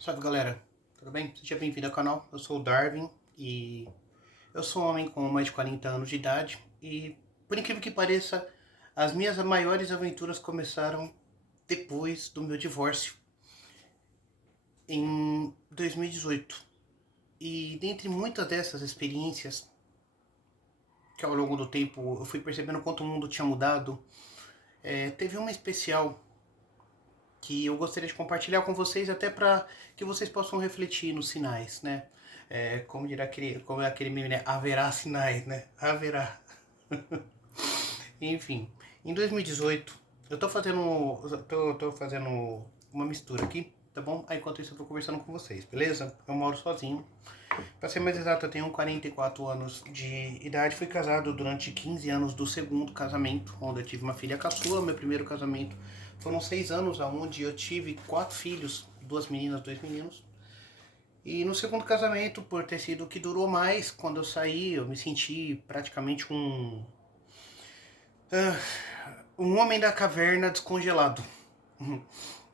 Salve galera, tudo bem? Seja bem-vindo ao canal, eu sou o Darwin e eu sou um homem com mais de 40 anos de idade e, por incrível que pareça, as minhas maiores aventuras começaram depois do meu divórcio, em 2018. E dentre muitas dessas experiências, que ao longo do tempo eu fui percebendo quanto o mundo tinha mudado, teve uma especial que eu gostaria de compartilhar com vocês, até para que vocês possam refletir nos sinais, né? Como dirá como é aquele meme, né? Haverá sinais, né? Haverá. Enfim, em 2018, tô fazendo uma mistura aqui, tá bom? Aí, enquanto isso eu vou conversando com vocês, beleza? Eu moro sozinho. Para ser mais exato, eu tenho 44 anos de idade. Fui casado durante 15 anos do segundo casamento, onde eu tive uma filha caçula. Meu primeiro casamento foram 6 anos, onde eu tive 4 filhos, 2 meninas, 2 meninos. E no segundo casamento, por ter sido o que durou mais, quando eu saí, eu me senti praticamente um homem da caverna descongelado.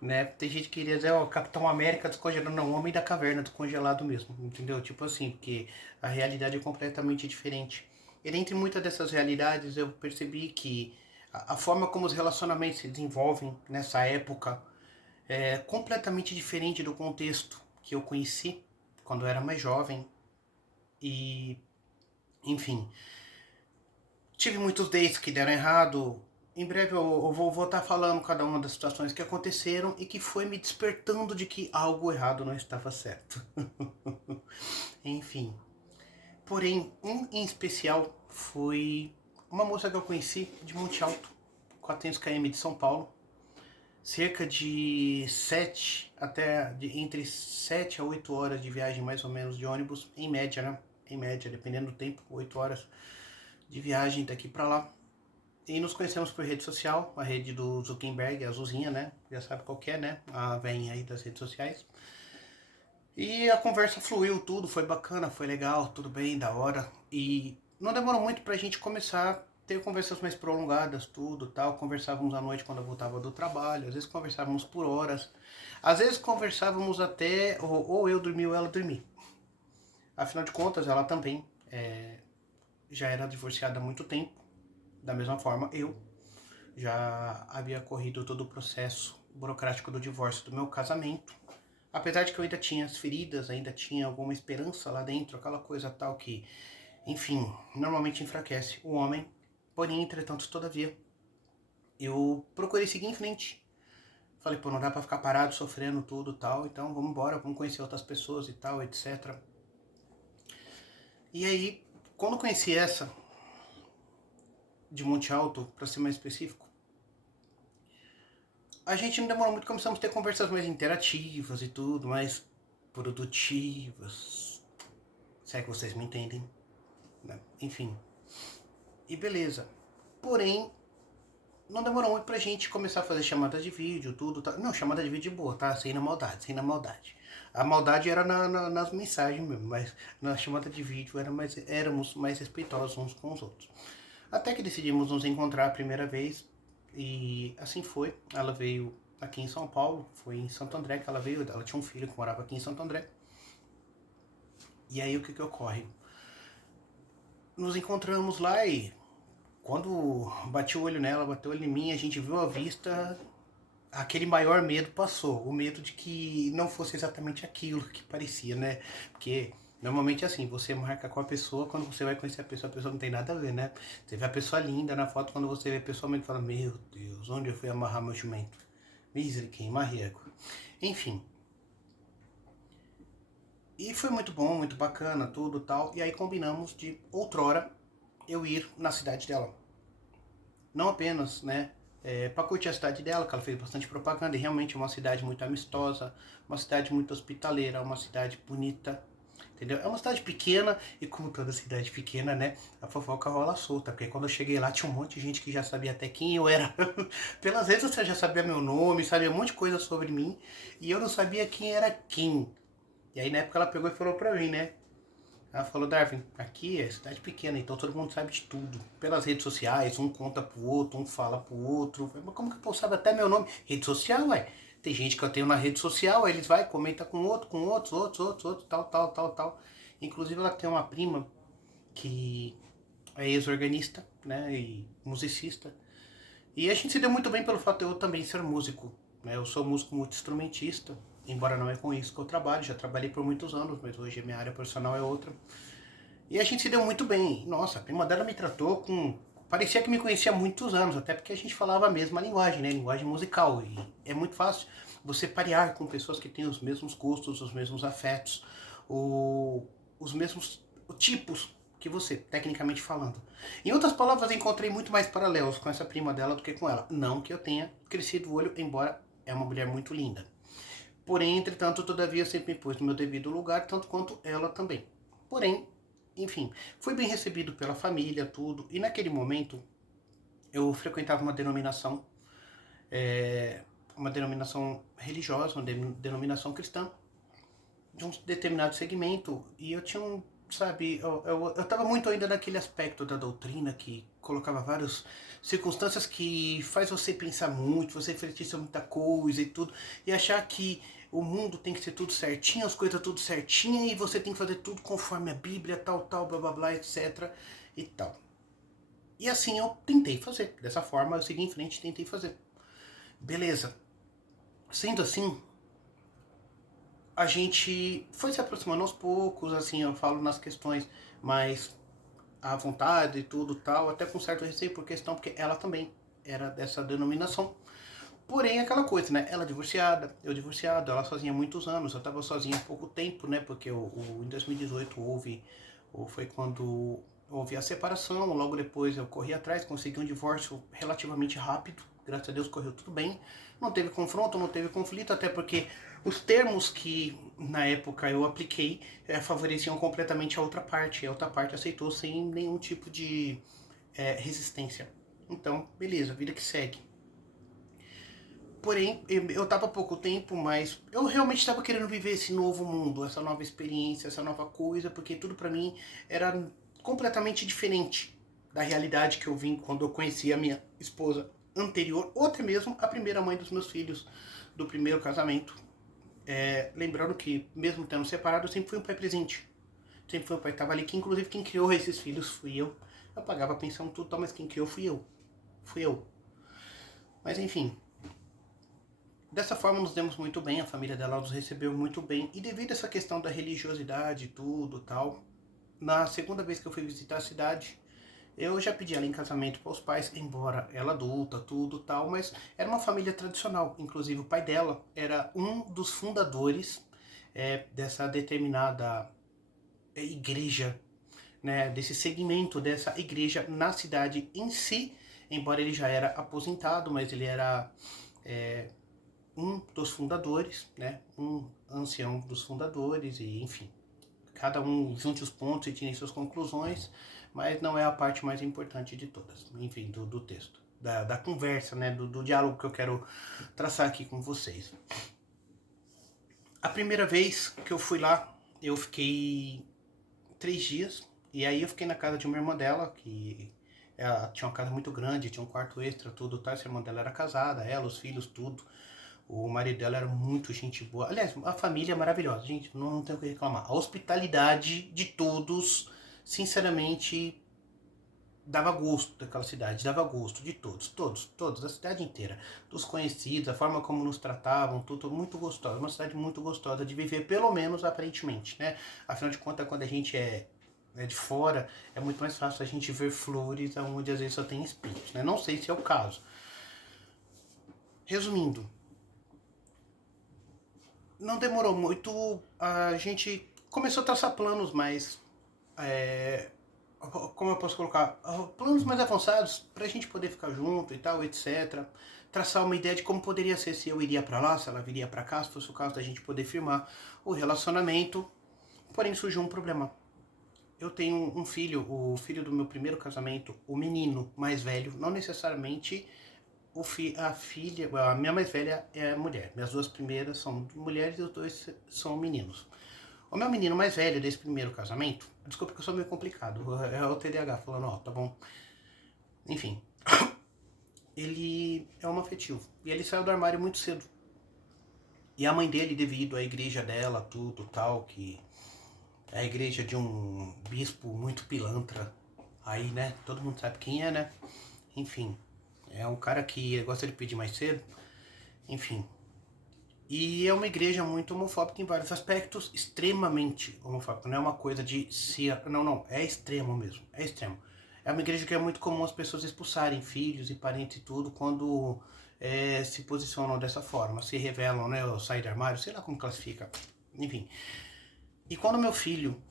Né? Tem gente que queria dizer, ó, Capitão América descongelado, não, Homem da Caverna descongelado mesmo, entendeu? Tipo assim, porque a realidade é completamente diferente. E dentre muitas dessas realidades eu percebi que a forma como os relacionamentos se desenvolvem nessa época é completamente diferente do contexto que eu conheci quando eu era mais jovem. E, enfim, tive muitos dates que deram errado. Em breve eu vou estar falando cada uma das situações que aconteceram e que foi me despertando de que algo errado não estava certo. Enfim. Porém, um em especial foi uma moça que eu conheci de Monte Alto, 400 km de São Paulo. Cerca de entre 7 a 8 horas de viagem mais ou menos de ônibus, em média, né? Em média, dependendo do tempo, 8 horas de viagem daqui para lá. E nos conhecemos por rede social, a rede do Zuckerberg, a azulzinha, né? Já sabe qual que é, né? A veinha aí das redes sociais. E a conversa fluiu, tudo foi bacana, foi legal, tudo bem, da hora. E não demorou muito pra gente começar a ter conversas mais prolongadas, tudo tal. Conversávamos à noite quando eu voltava do trabalho, às vezes conversávamos por horas. Às vezes conversávamos até ou eu dormir ou ela dormir. Afinal de contas, ela também já era divorciada há muito tempo. Da mesma forma, eu já havia corrido todo o processo burocrático do divórcio do meu casamento. Apesar de que eu ainda tinha as feridas, ainda tinha alguma esperança lá dentro, aquela coisa tal que, enfim, normalmente enfraquece o homem. Porém, entretanto, todavia, eu procurei seguir em frente. Falei, pô, não dá pra ficar parado sofrendo tudo e tal, então vamos embora, vamos conhecer outras pessoas e tal, etc. E aí, quando eu conheci essa, de Monte Alto, pra ser mais específico, a gente não demorou muito, começamos a ter conversas mais interativas e tudo, mais produtivas. Se é que vocês me entendem, né? Enfim. E beleza. Porém, não demorou muito pra gente começar a fazer chamadas de vídeo, tudo. Tá. Não, chamada de vídeo de boa, tá? Sem na maldade, sem na maldade. A maldade era nas mensagens mesmo, mas na chamada de vídeo éramos mais respeitosos uns com os outros. Até que decidimos nos encontrar a primeira vez e assim foi. Ela veio aqui em São Paulo, foi em Santo André que ela veio, ela tinha um filho que morava aqui em Santo André. E aí o que ocorre? Nos encontramos lá e quando bati o olho nela, bateu o olho em mim, a gente viu a vista, aquele maior medo passou. O medo de que não fosse exatamente aquilo que parecia, né? Porque normalmente é assim, você marca com a pessoa, quando você vai conhecer a pessoa não tem nada a ver, né? Você vê a pessoa linda na foto, quando você vê pessoalmente, fala, meu Deus, onde eu fui amarrar meu jumento? Misericórdia, marrego. Enfim. E foi muito bom, muito bacana, tudo tal. E aí combinamos de outrora eu ir na cidade dela. Não apenas, né, para curtir a cidade dela, que ela fez bastante propaganda, e realmente é uma cidade muito amistosa, uma cidade muito hospitaleira, uma cidade bonita, entendeu? É uma cidade pequena, e como toda cidade pequena, né, a fofoca rola solta, porque quando eu cheguei lá tinha um monte de gente que já sabia até quem eu era. Pelas vezes você já sabia meu nome, sabia um monte de coisa sobre mim, e eu não sabia quem era quem. E aí na época ela pegou e falou pra mim, né, ela falou, Darwin, aqui é cidade pequena, então todo mundo sabe de tudo. Pelas redes sociais, um conta pro outro, um fala pro outro. Mas como que o povo sabe até meu nome? Rede social, ué. Tem gente que eu tenho na rede social, aí eles vai, comenta com outro, com outros, tal. Inclusive ela tem uma prima que é ex-organista, né, e musicista. E a gente se deu muito bem pelo fato de eu também ser músico, né? Eu sou músico multi-instrumentista, embora não é com isso que eu trabalho, já trabalhei por muitos anos, mas hoje a minha área profissional é outra. E a gente se deu muito bem. Nossa, a prima dela me tratou com... Parecia que me conhecia há muitos anos, até porque a gente falava a mesma linguagem, né? Linguagem musical. E é muito fácil você parear com pessoas que têm os mesmos gostos, os mesmos afetos, os mesmos tipos que você, tecnicamente falando. Em outras palavras, eu encontrei muito mais paralelos com essa prima dela do que com ela. Não que eu tenha crescido o olho, embora é uma mulher muito linda. Porém, entretanto, todavia, eu sempre me pus no meu devido lugar, tanto quanto ela também. Porém, enfim, fui bem recebido pela família, tudo. E naquele momento, eu frequentava uma denominação religiosa, uma denominação cristã, de um determinado segmento. E eu tinha um, sabe, eu tava muito ainda naquele aspecto da doutrina que colocava várias circunstâncias que faz você pensar muito, você refletir sobre muita coisa e tudo, e achar que o mundo tem que ser tudo certinho, as coisas tudo certinho, e você tem que fazer tudo conforme a Bíblia, tal, blá blá blá, etc. e tal. E assim eu tentei fazer. Dessa forma eu segui em frente e tentei fazer. Beleza. Sendo assim, a gente foi se aproximando aos poucos, assim, eu falo nas questões mais à vontade e tudo tal, até com certo receio por questão, porque ela também era dessa denominação. Porém, aquela coisa, né? Ela divorciada, eu divorciado, ela sozinha há muitos anos, eu tava sozinha há pouco tempo, né? Porque em 2018 foi quando houve a separação, logo depois eu corri atrás, consegui um divórcio relativamente rápido, graças a Deus correu tudo bem. Não teve confronto, não teve conflito, até porque os termos que na época eu apliquei favoreciam completamente a outra parte, e a outra parte aceitou sem nenhum tipo de resistência. Então, beleza, vida que segue. Porém, eu estava há pouco tempo, mas eu realmente estava querendo viver esse novo mundo, essa nova experiência, essa nova coisa, porque tudo para mim era completamente diferente da realidade que eu vim quando eu conheci a minha esposa anterior, ou até mesmo a primeira mãe dos meus filhos, do primeiro casamento. Lembrando que, mesmo tendo separado, eu sempre fui um pai presente. Sempre fui um pai que estava ali, que inclusive quem criou esses filhos fui eu. Eu pagava a pensão tudo, mas quem criou fui eu. Fui eu. Mas enfim, dessa forma nos demos muito bem, a família dela nos recebeu muito bem. E devido a essa questão da religiosidade, tudo tal, na segunda vez que eu fui visitar a cidade, eu já pedi ela em casamento para os pais, embora ela adulta, tudo tal, mas era uma família tradicional. Inclusive o pai dela era um dos fundadores dessa determinada igreja, né, desse segmento dessa igreja na cidade em si, embora ele já era aposentado, mas ele era um dos fundadores, né, um ancião dos fundadores, e enfim, cada um junte os pontos e tire suas conclusões, mas não é a parte mais importante de todas, enfim, do texto, da conversa, né, do diálogo que eu quero traçar aqui com vocês. A primeira vez que eu fui lá, eu fiquei 3 dias, e aí eu fiquei na casa de uma irmã dela, que ela tinha uma casa muito grande, tinha um quarto extra, tudo, tá? Essa irmã dela era casada, ela, os filhos, tudo. O marido dela era muito gente boa. Aliás, a família é maravilhosa, gente, não tenho o que reclamar. A hospitalidade de todos, sinceramente, dava gosto daquela cidade, dava gosto de todos, da cidade inteira. Dos conhecidos, a forma como nos tratavam, tudo muito gostoso. Uma cidade muito gostosa de viver, pelo menos aparentemente, né? Afinal de contas, quando a gente é de fora, é muito mais fácil a gente ver flores onde às vezes só tem espinhos, né? Não sei se é o caso. Resumindo, não demorou muito, a gente começou a traçar planos mais, como eu posso colocar, planos mais avançados pra gente poder ficar junto e tal, etc. Traçar uma ideia de como poderia ser, se eu iria pra lá, se ela viria pra cá, se fosse o caso da gente poder firmar o relacionamento. Porém surgiu um problema. Eu tenho um filho, o filho do meu primeiro casamento, o menino mais velho, não necessariamente a filha, a minha mais velha é mulher. Minhas duas primeiras são mulheres e os dois são meninos. O meu menino mais velho desse primeiro casamento, desculpa que eu sou meio complicado, é o TDAH falando, ó, tá bom. Enfim, ele é homoafetivo e ele saiu do armário muito cedo. E a mãe dele, devido à igreja dela, tudo tal, que é a igreja de um bispo muito pilantra, aí, né, todo mundo sabe quem é, né? Enfim, é um cara que gosta de pedir mais cedo, enfim. E é uma igreja muito homofóbica em vários aspectos, extremamente homofóbica. Não é uma coisa de se... Não, é extremo mesmo, é extremo. É uma igreja que é muito comum as pessoas expulsarem filhos e parentes e tudo quando se posicionam dessa forma, se revelam, né, ou saem do armário, sei lá como classifica, enfim. E quando meu filho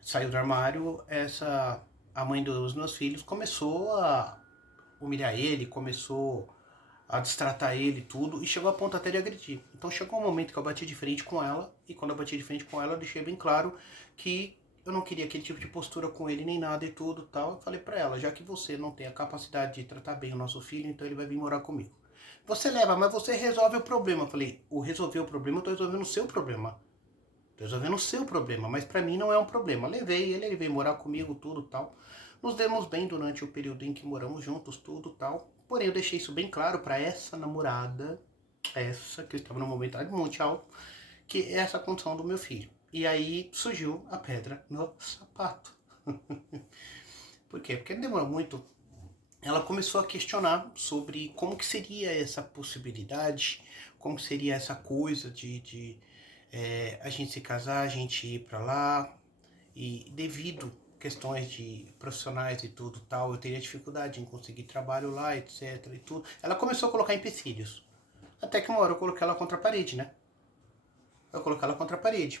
saiu do armário, a mãe dos meus filhos começou a humilhar ele, começou a destratar ele e tudo, e chegou a ponto até de agredir. Então chegou um momento que eu bati de frente com ela, e quando eu bati de frente com ela, eu deixei bem claro que eu não queria aquele tipo de postura com ele, nem nada e tudo tal. Eu falei pra ela, já que você não tem a capacidade de tratar bem o nosso filho, então ele vai vir morar comigo. Você leva, mas você resolve o problema. Eu falei, o resolver o problema, eu tô resolvendo o seu problema. Tô resolvendo o seu problema, mas pra mim não é um problema. Levei ele veio morar comigo, tudo tal. Nos demos bem durante o período em que moramos juntos, tudo tal. Porém, eu deixei isso bem claro para essa namorada, essa que eu estava no momento de Monte Alto, que é essa condição do meu filho. E aí surgiu a pedra no sapato. Por quê? Porque demorou muito. Ela começou a questionar sobre como que seria essa possibilidade, como seria essa coisa de a gente se casar, a gente ir para lá, e devido questões de profissionais e tudo tal, eu teria dificuldade em conseguir trabalho lá, etc e tudo. Ela começou a colocar empecilhos. Até que uma hora eu coloquei ela contra a parede, né? Eu coloquei ela contra a parede.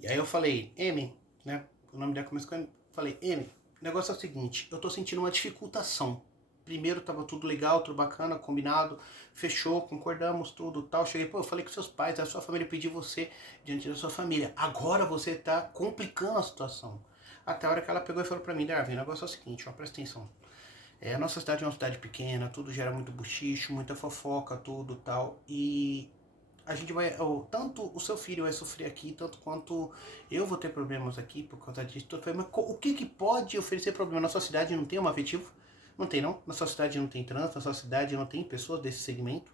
E aí eu falei, Amy, né? O nome dela começou com... Falei, Amy, o negócio é o seguinte, eu tô sentindo uma dificultação. Primeiro tava tudo legal, tudo bacana, combinado, fechou, concordamos, tudo tal. Cheguei, pô, eu falei com seus pais, a sua família pediu você diante da sua família. Agora você tá complicando a situação. Até a hora que ela pegou e falou pra mim, Darwin, o negócio é o seguinte, ó, presta atenção. A nossa cidade é uma cidade pequena, tudo gera muito buchicho, muita fofoca, tudo tal. E a gente vai, tanto o seu filho vai sofrer aqui, tanto quanto eu vou ter problemas aqui por causa disso. Mas o que pode oferecer problema? Na sua cidade não tem um afetivo? Não tem não? Na sua cidade não tem trânsito? Na sua cidade não tem pessoas desse segmento?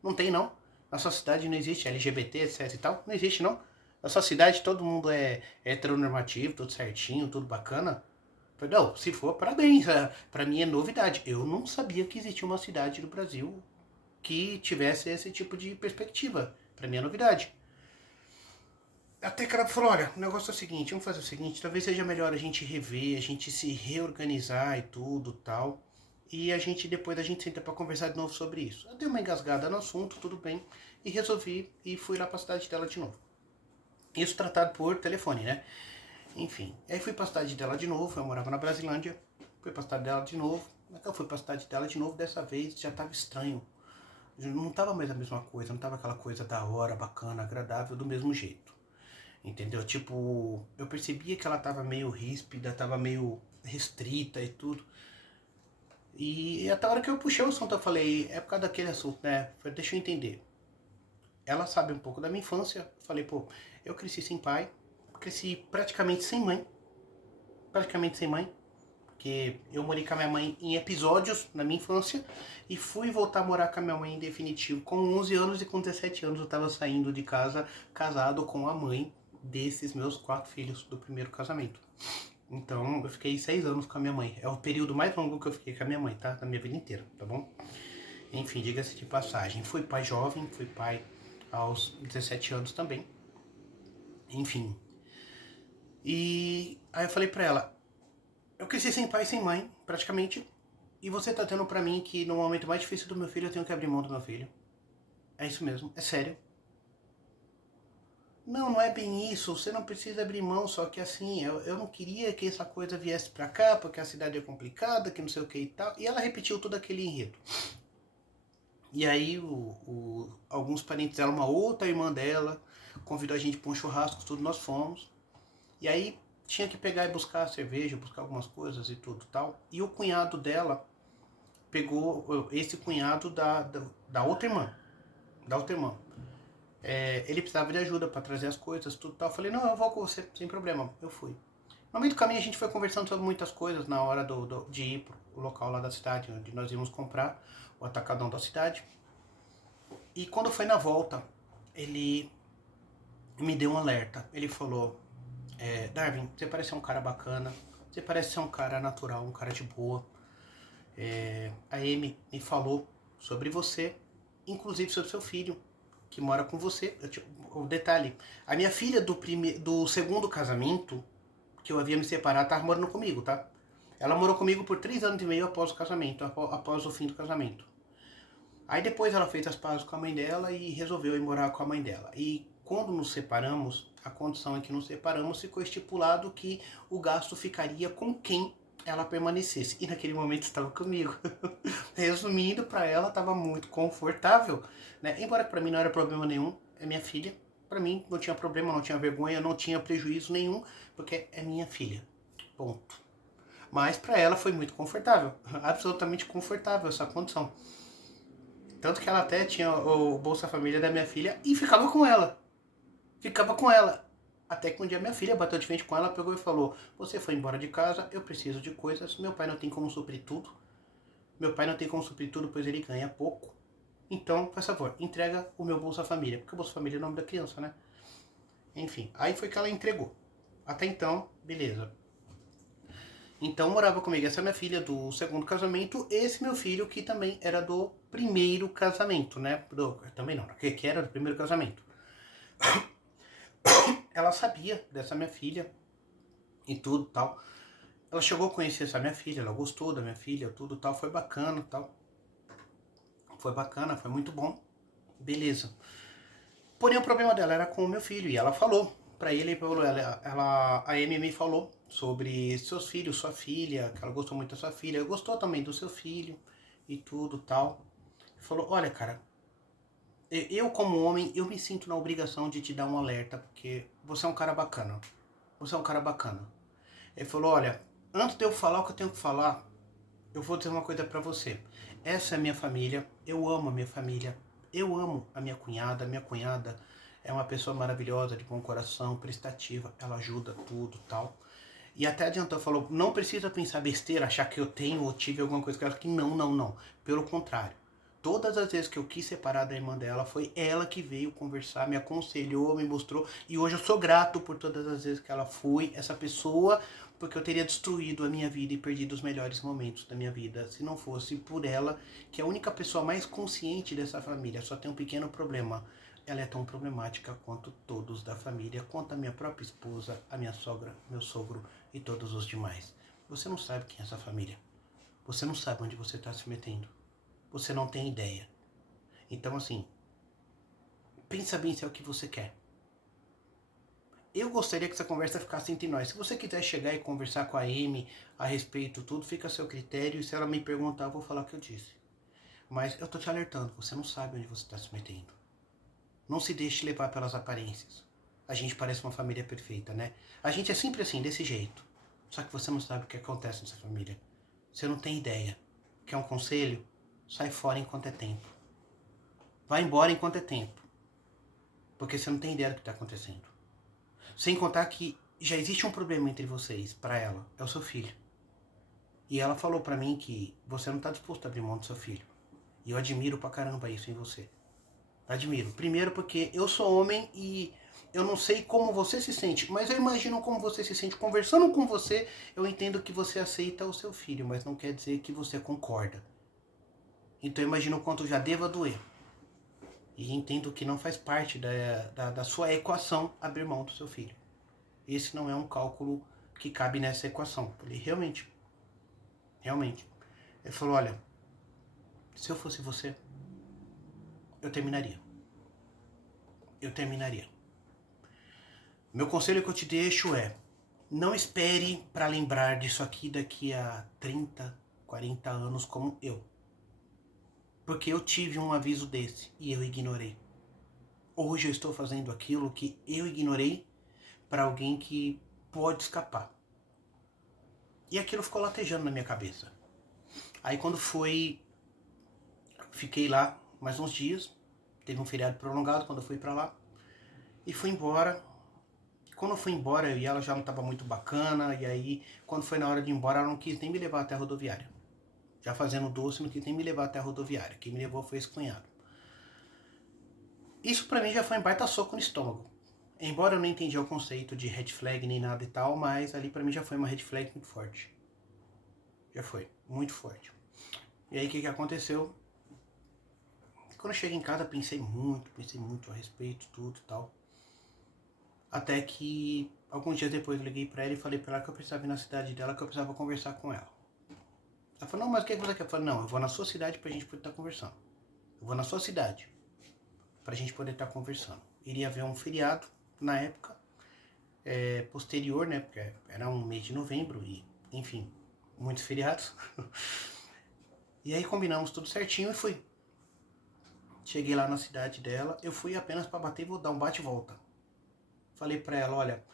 Não tem não? Na sua cidade não existe LGBT, etc e tal? Não existe não? Na sua cidade todo mundo é heteronormativo, tudo certinho, tudo bacana? Não, se for, parabéns. Pra mim é novidade. Eu não sabia que existia uma cidade do Brasil que tivesse esse tipo de perspectiva. Pra mim é novidade. Até que ela falou, olha, o negócio é o seguinte, vamos fazer o seguinte, talvez seja melhor a gente rever, a gente se reorganizar e tudo tal. E a gente depois a gente senta pra conversar de novo sobre isso. Eu dei uma engasgada no assunto, tudo bem, e resolvi e fui lá pra cidade dela de novo. Isso tratado por telefone, né? Enfim, aí fui pra cidade dela de novo, eu morava na Brasilândia, fui pra cidade dela de novo, eu fui pra cidade dela de novo, dessa vez já tava estranho. Não tava mais a mesma coisa, não tava aquela coisa da hora, bacana, agradável, do mesmo jeito. Entendeu? Tipo, eu percebia que ela tava meio ríspida, tava meio restrita e tudo. E até a hora que eu puxei o assunto, eu falei, é por causa daquele assunto, né? Falei, deixa eu entender. Ela sabe um pouco da minha infância. Eu falei, pô, eu cresci sem pai, cresci praticamente sem mãe. Praticamente sem mãe. Porque eu morei com a minha mãe em episódios na minha infância e fui voltar a morar com a minha mãe em definitivo com 11 anos, e com 17 anos eu estava saindo de casa casado com a mãe desses meus 4 filhos do primeiro casamento. Então eu fiquei 6 anos com a minha mãe. É o período mais longo que eu fiquei com a minha mãe, tá? Da minha vida inteira, tá bom? Enfim, diga-se de passagem. Fui pai jovem, fui pai aos 17 anos também. Enfim. E aí eu falei pra ela, eu cresci sem pai e sem mãe, praticamente. E você tá tendo pra mim que no momento mais difícil do meu filho eu tenho que abrir mão do meu filho. É isso mesmo, é sério. Não, não é bem isso, você não precisa abrir mão, só que assim, eu não queria que essa coisa viesse pra cá, porque a cidade é complicada, que não sei o que e tal. E ela repetiu todo aquele enredo. E aí alguns parentes dela, uma outra irmã dela, convidou a gente pra um churrasco, tudo, nós fomos. E aí tinha que pegar e buscar cerveja, buscar algumas coisas e tudo tal. E o cunhado dela pegou esse cunhado da outra irmã. Da outra irmã. Ele precisava de ajuda para trazer as coisas, tudo tal. Eu falei, não, eu vou com você, sem problema. Eu fui. No meio do caminho a gente foi conversando sobre muitas coisas na hora de ir pro local lá da cidade, onde nós íamos comprar o atacadão da cidade. E quando foi na volta, ele me deu um alerta. Ele falou, Darwin, você parece ser um cara bacana, você parece ser um cara natural, um cara de boa. A Amy me falou sobre você, inclusive sobre seu filho, que mora com você. O detalhe, a minha filha do segundo casamento, que eu havia me separado, tava morando comigo, tá? Ela morou comigo por 3 anos e meio após o casamento, após o fim do casamento. Aí depois ela fez as pazes com a mãe dela e resolveu ir morar com a mãe dela. E quando nos separamos, a condição em que nos separamos, ficou estipulado que o gasto ficaria com quem ela permanecesse. E naquele momento estava comigo. Resumindo, para ela estava muito confortável, né? Embora para mim não era problema nenhum, é minha filha. Para mim não tinha problema, não tinha vergonha, não tinha prejuízo nenhum, porque é minha filha. Ponto. Mas para ela foi muito confortável, absolutamente confortável essa condição. Tanto que ela até tinha o Bolsa Família da minha filha e ficava com ela. Ficava com ela. Até que um dia minha filha bateu de frente com ela, pegou e falou: você foi embora de casa, eu preciso de coisas, meu pai não tem como suprir tudo. Meu pai não tem como suprir tudo, pois ele ganha pouco. Então, por favor, entrega o meu Bolsa Família. Porque o Bolsa Família é o nome da criança, né? Enfim, aí foi que ela entregou. Até então, beleza. Então morava comigo essa minha filha do segundo casamento, esse meu filho que também era do primeiro casamento, né? Também não, que era do primeiro casamento. Ela sabia dessa minha filha e tudo tal. Ela chegou a conhecer essa minha filha, ela gostou da minha filha, tudo tal, foi bacana tal. Foi bacana, foi muito bom. Beleza. Porém o problema dela era com o meu filho e ela falou pra ele, a Amy me falou sobre seus filhos, sua filha, que ela gostou muito da sua filha, gostou também do seu filho e tudo tal. Falou, olha cara, eu como homem, eu me sinto na obrigação de te dar um alerta, porque você é um cara bacana. Você é um cara bacana. Ele falou, olha, antes de eu falar o que eu tenho que falar, eu vou dizer uma coisa pra você. Essa é a minha família, eu amo a minha família, eu amo a minha cunhada. Minha cunhada é uma pessoa maravilhosa, de bom coração, prestativa, ela ajuda tudo tal. E até adiantou, falou, não precisa pensar besteira, achar que eu tenho ou tive alguma coisa com ela, que não, não, não. Pelo contrário. Todas as vezes que eu quis separar da irmã dela, foi ela que veio conversar, me aconselhou, me mostrou. E hoje eu sou grato por todas as vezes que ela foi essa pessoa, porque eu teria destruído a minha vida e perdido os melhores momentos da minha vida se não fosse por ela, que é a única pessoa mais consciente dessa família. Só tem um pequeno problema. Ela é tão problemática quanto todos da família, quanto a minha própria esposa, a minha sogra, meu sogro e todos os demais. Você não sabe quem é essa família. Você não sabe onde você está se metendo. Você não tem ideia. Então, assim, pensa bem se é o que você quer. Eu gostaria que essa conversa ficasse entre nós. Se você quiser chegar e conversar com a Amy a respeito de tudo, fica a seu critério. E se ela me perguntar, eu vou falar o que eu disse. Mas eu tô te alertando, você não sabe onde você está se metendo. Não se deixe levar pelas aparências. A gente parece uma família perfeita, né? A gente é sempre assim, desse jeito. Só que você não sabe o que acontece nessa família. Você não tem ideia. Quer um conselho? Sai fora enquanto é tempo. Vai embora enquanto é tempo. Porque você não tem ideia do que está acontecendo. Sem contar que já existe um problema entre vocês, para ela. É o seu filho. E ela falou para mim que você não está disposto a abrir mão do seu filho. E eu admiro pra caramba isso em você. Admiro. Primeiro porque eu sou homem e eu não sei como você se sente, mas eu imagino como você se sente. Conversando com você, eu entendo que você aceita o seu filho, mas não quer dizer que você concorda. Então eu imagino o quanto já deva doer. E entendo que não faz parte da sua equação abrir mão do seu filho. Esse não é um cálculo que cabe nessa equação. Ele realmente. Ele falou, olha, se eu fosse você, eu terminaria. Meu conselho que eu te deixo é, não espere para lembrar disso aqui daqui a 30, 40 anos como eu. Porque eu tive um aviso desse e eu ignorei. Hoje eu estou fazendo aquilo que eu ignorei para alguém que pode escapar. E aquilo ficou latejando na minha cabeça. Aí quando foi, fiquei lá mais uns dias, teve um feriado prolongado quando eu fui para lá, e fui embora. Quando eu fui embora, eu e ela já não estava muito bacana, e aí quando foi na hora de ir embora, ela não quis nem me levar até a rodoviária. Já fazendo doce, não quis nem me levar até a rodoviária. Quem me levou foi esse cunhado. Isso pra mim já foi um baita soco no estômago. Embora eu não entendia o conceito de red flag nem nada e tal, mas ali pra mim já foi uma red flag muito forte. Já foi, muito forte. E aí o que aconteceu? Quando eu cheguei em casa pensei muito a respeito, tudo e tal. Até que alguns dias depois eu liguei pra ela e falei pra ela que eu precisava ir na cidade dela, que eu precisava conversar com ela. Ela falou, não, mas o que você quer? Eu falei, não, eu vou na sua cidade pra gente poder estar conversando. Eu vou na sua cidade pra gente poder estar conversando. Iria haver um feriado na época, posterior, né? Porque era um mês de novembro e, enfim, muitos feriados. E aí combinamos tudo certinho e fui. Cheguei lá na cidade dela, eu fui apenas para bater e vou dar um bate e volta. Falei para ela, olha,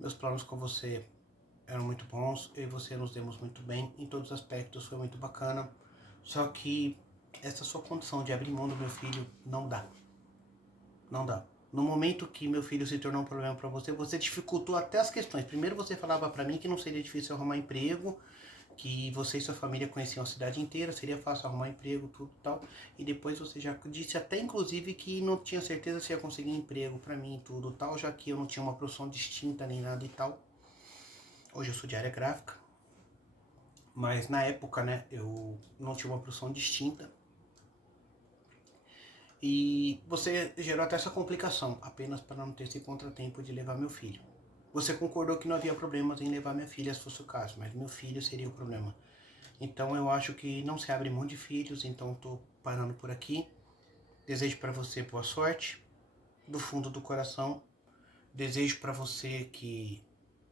meus planos com você eram muito bons, eu e você nos demos muito bem, em todos os aspectos foi muito bacana, só que essa sua condição de abrir mão do meu filho não dá. Não dá. No momento que meu filho se tornou um problema para você, você dificultou até as questões. Primeiro você falava para mim que não seria difícil arrumar emprego, que você e sua família conheciam a cidade inteira, seria fácil arrumar emprego, tudo e tal. E depois você já disse até inclusive que não tinha certeza se ia conseguir emprego para mim e tudo e tal, já que eu não tinha uma profissão distinta nem nada e tal. Hoje eu sou de área gráfica, mas na época, né, eu não tinha uma profissão distinta. E você gerou até essa complicação, apenas para não ter esse contratempo de levar meu filho. Você concordou que não havia problemas em levar minha filha, se fosse o caso, mas meu filho seria o problema. Então eu acho que não se abre mão de filhos, então estou parando por aqui. Desejo para você boa sorte, do fundo do coração. Desejo para você que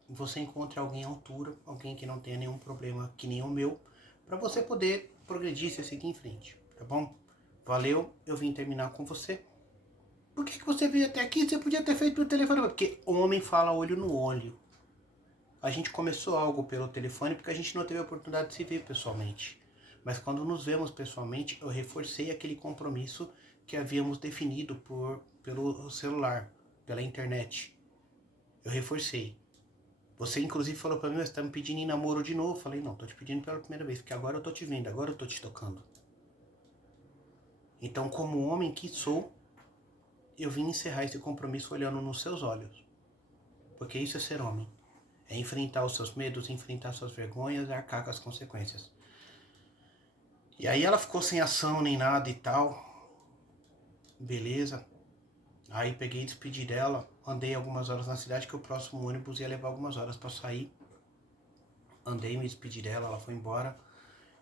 você encontre alguém à altura, alguém que não tenha nenhum problema que nem o meu, para você poder progredir e seguir em frente, tá bom? Valeu, eu vim terminar com você. Por que você veio até aqui? Você podia ter feito pelo telefone. Porque homem fala olho no olho. A gente começou algo pelo telefone porque a gente não teve a oportunidade de se ver pessoalmente. Mas quando nos vemos pessoalmente, eu reforcei aquele compromisso que havíamos definido pelo celular, pela internet. Eu reforcei. Você inclusive falou pra mim, você tá me pedindo em namoro de novo. Eu falei, não, tô te pedindo pela primeira vez, porque agora eu tô te vendo, agora eu tô te tocando. Então, como homem que sou, eu vim encerrar esse compromisso olhando nos seus olhos. Porque isso é ser homem. É enfrentar os seus medos, enfrentar suas vergonhas e arcar com as consequências. E aí ela ficou sem ação nem nada e tal. Beleza. Aí peguei e despedi dela. Andei algumas horas na cidade, que o próximo ônibus ia levar algumas horas pra sair. Andei, me despedi dela, ela foi embora.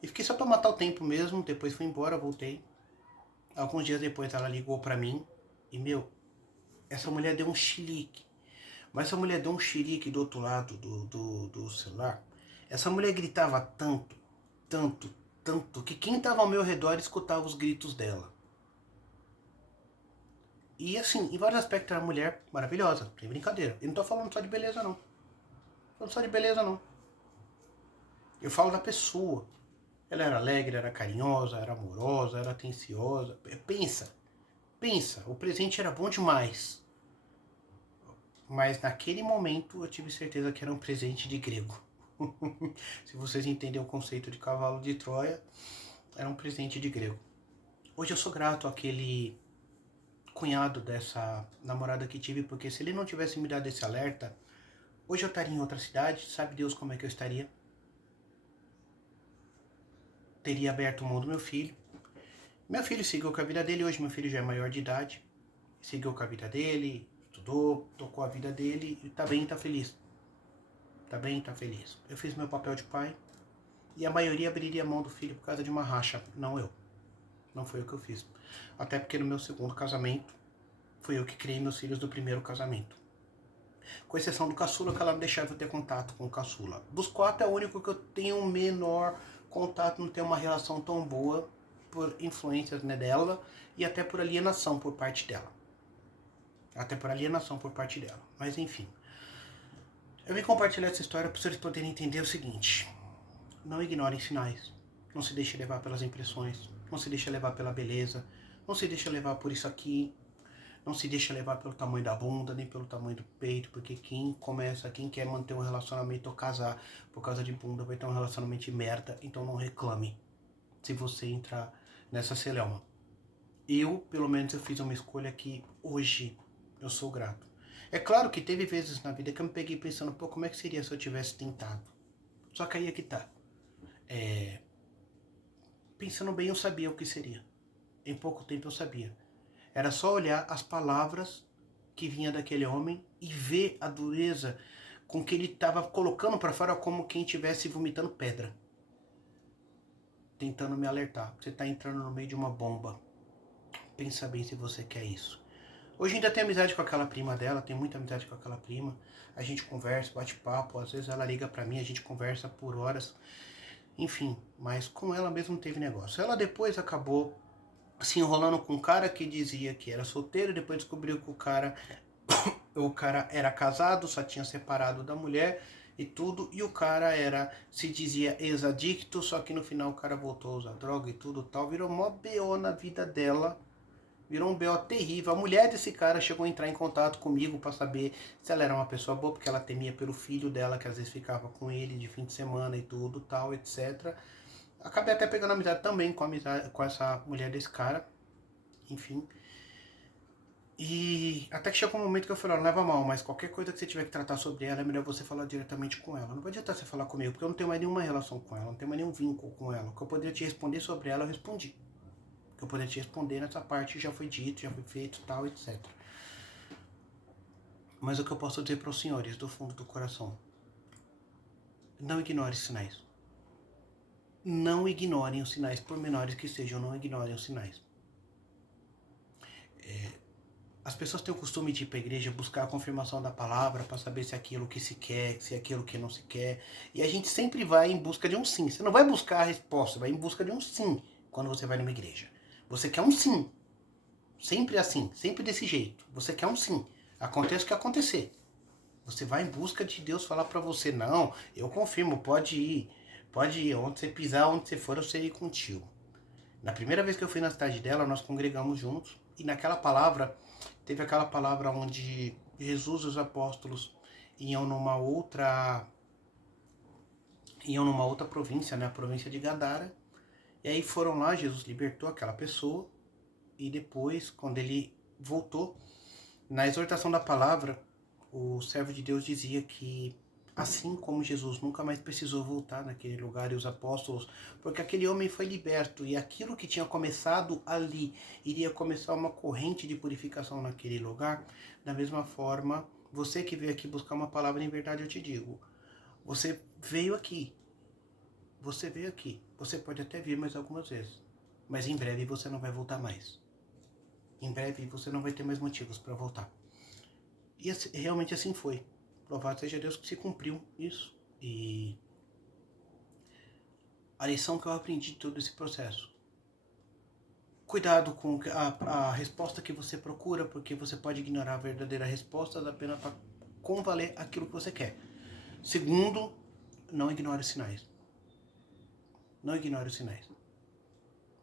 E fiquei só pra matar o tempo mesmo. Depois fui embora, voltei. Alguns dias depois ela ligou pra mim. E, meu, essa mulher deu um chilique. Mas essa mulher deu um chilique do outro lado do celular. Essa mulher gritava tanto, tanto, tanto, que quem estava ao meu redor escutava os gritos dela. E assim, em vários aspectos era uma mulher maravilhosa, sem brincadeira. Eu não tô falando só de beleza não. Falando só de beleza não. Eu falo da pessoa. Ela era alegre, era carinhosa, era amorosa, era atenciosa. Pensa, pensa, o presente era bom demais. Mas naquele momento eu tive certeza que era um presente de grego. Se vocês entenderem o conceito de cavalo de Troia, era um presente de grego. Hoje eu sou grato àquele cunhado dessa namorada que tive, porque se ele não tivesse me dado esse alerta, hoje eu estaria em outra cidade, sabe Deus como é que eu estaria. Teria aberto mão do meu filho. Meu filho seguiu com a vida dele, hoje meu filho já é maior de idade. Seguiu com a vida dele, estudou, tocou a vida dele e tá bem, tá feliz. Tá bem, tá feliz. Eu fiz meu papel de pai e a maioria abriria mão do filho por causa de uma racha, não eu. Não foi o que eu fiz. Até porque no meu segundo casamento, fui eu que criei meus filhos do primeiro casamento. Com exceção do caçula, que ela não deixava eu ter contato com o caçula. Dos quatro é o único que eu tenho menor contato, não tenho uma relação tão boa por influências, né, dela e até por alienação por parte dela. Até por alienação por parte dela. Mas enfim. Eu vim compartilhar essa história para vocês poderem entender o seguinte. Não ignorem sinais. Não se deixe levar pelas impressões. Não se deixe levar pela beleza. Não se deixe levar por isso aqui. Não se deixe levar pelo tamanho da bunda, nem pelo tamanho do peito, porque quem quer manter um relacionamento ou casar por causa de bunda, vai ter um relacionamento de merda, então não reclame se você entrar nessa celeuma. pelo menos, eu fiz uma escolha que hoje eu sou grato. É claro que teve vezes na vida que eu me peguei pensando, pô, como é que seria se eu tivesse tentado? Só que aí é que tá. Pensando bem, eu sabia o que seria. Em pouco tempo eu sabia. Era só olhar as palavras que vinha daquele homem e ver a dureza com que ele estava colocando para fora, como quem estivesse vomitando pedra. Tentando me alertar. Você está entrando no meio de uma bomba. Pensa bem se você quer isso. Hoje ainda tenho amizade com aquela prima dela, tenho muita amizade com aquela prima. A gente conversa, bate papo, às vezes ela liga pra mim, a gente conversa por horas. Enfim, mas com ela mesmo teve negócio. Ela depois acabou se enrolando com um cara que dizia que era solteiro, depois descobriu que o cara era casado, só tinha separado da mulher e tudo, e o cara se dizia ex-adicto, só que no final o cara voltou a usar droga e tudo tal, virou mó BO na vida dela. Virou um BO terrível. A mulher desse cara chegou a entrar em contato comigo para saber se ela era uma pessoa boa, porque ela temia pelo filho dela, que às vezes ficava com ele de fim de semana e tudo, tal, etc. Acabei até pegando amizade também com essa mulher desse cara. Enfim. E até que chegou um momento que eu falei, leva mal, mas qualquer coisa que você tiver que tratar sobre ela, é melhor você falar diretamente com ela. Não vai adiantar você falar comigo, porque eu não tenho mais nenhuma relação com ela, não tenho mais nenhum vínculo com ela. O que eu poderia te responder sobre ela, eu respondi. Que eu poderia te responder nessa parte já foi dito, já foi feito, tal, etc. Mas o que eu posso dizer para os senhores do fundo do coração: não ignore sinais. Não ignorem os sinais, por menores que sejam, não ignorem os sinais. As pessoas têm o costume de ir para a igreja buscar a confirmação da palavra para saber se é aquilo que se quer, se é aquilo que não se quer. E a gente sempre vai em busca de um sim. Você não vai buscar a resposta, vai em busca de um sim quando você vai numa igreja. Você quer um sim. Sempre assim, sempre desse jeito. Você quer um sim. Aconteça o que acontecer. Você vai em busca de Deus falar para você, não, eu confirmo, pode ir, onde você pisar, onde você for, eu serei contigo. Na primeira vez que eu fui na cidade dela, nós congregamos juntos, e naquela palavra, teve aquela palavra onde Jesus e os apóstolos iam numa outra província, né, a província de Gadara, e aí foram lá, Jesus libertou aquela pessoa, e depois, quando ele voltou, na exortação da palavra, o servo de Deus dizia que, assim como Jesus nunca mais precisou voltar naquele lugar, e os apóstolos, porque aquele homem foi liberto, e aquilo que tinha começado ali iria começar uma corrente de purificação naquele lugar. Da mesma forma, você que veio aqui buscar uma palavra, em verdade eu te digo, você veio aqui, você pode até vir mais algumas vezes, mas em breve você não vai voltar mais. Em breve você não vai ter mais motivos para voltar. E realmente assim foi. Louvado seja Deus que se cumpriu isso. E a lição que eu aprendi de todo esse processo: cuidado com a resposta que você procura, porque você pode ignorar a verdadeira resposta apenas para convaler aquilo que você quer. Segundo, não ignore os sinais. Não ignore os sinais.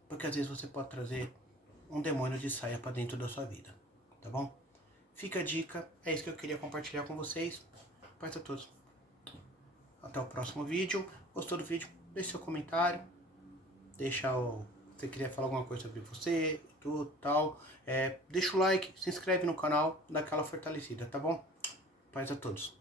Porque às vezes você pode trazer um demônio de saia para dentro da sua vida. Tá bom? Fica a dica. É isso que eu queria compartilhar com vocês. Paz a todos. Até o próximo vídeo. Gostou do vídeo? Deixe seu comentário. Deixa o... Se você quiser falar alguma coisa sobre você, tudo tal. Deixa o like, se inscreve no canal, dá aquela fortalecida, tá bom? Paz a todos.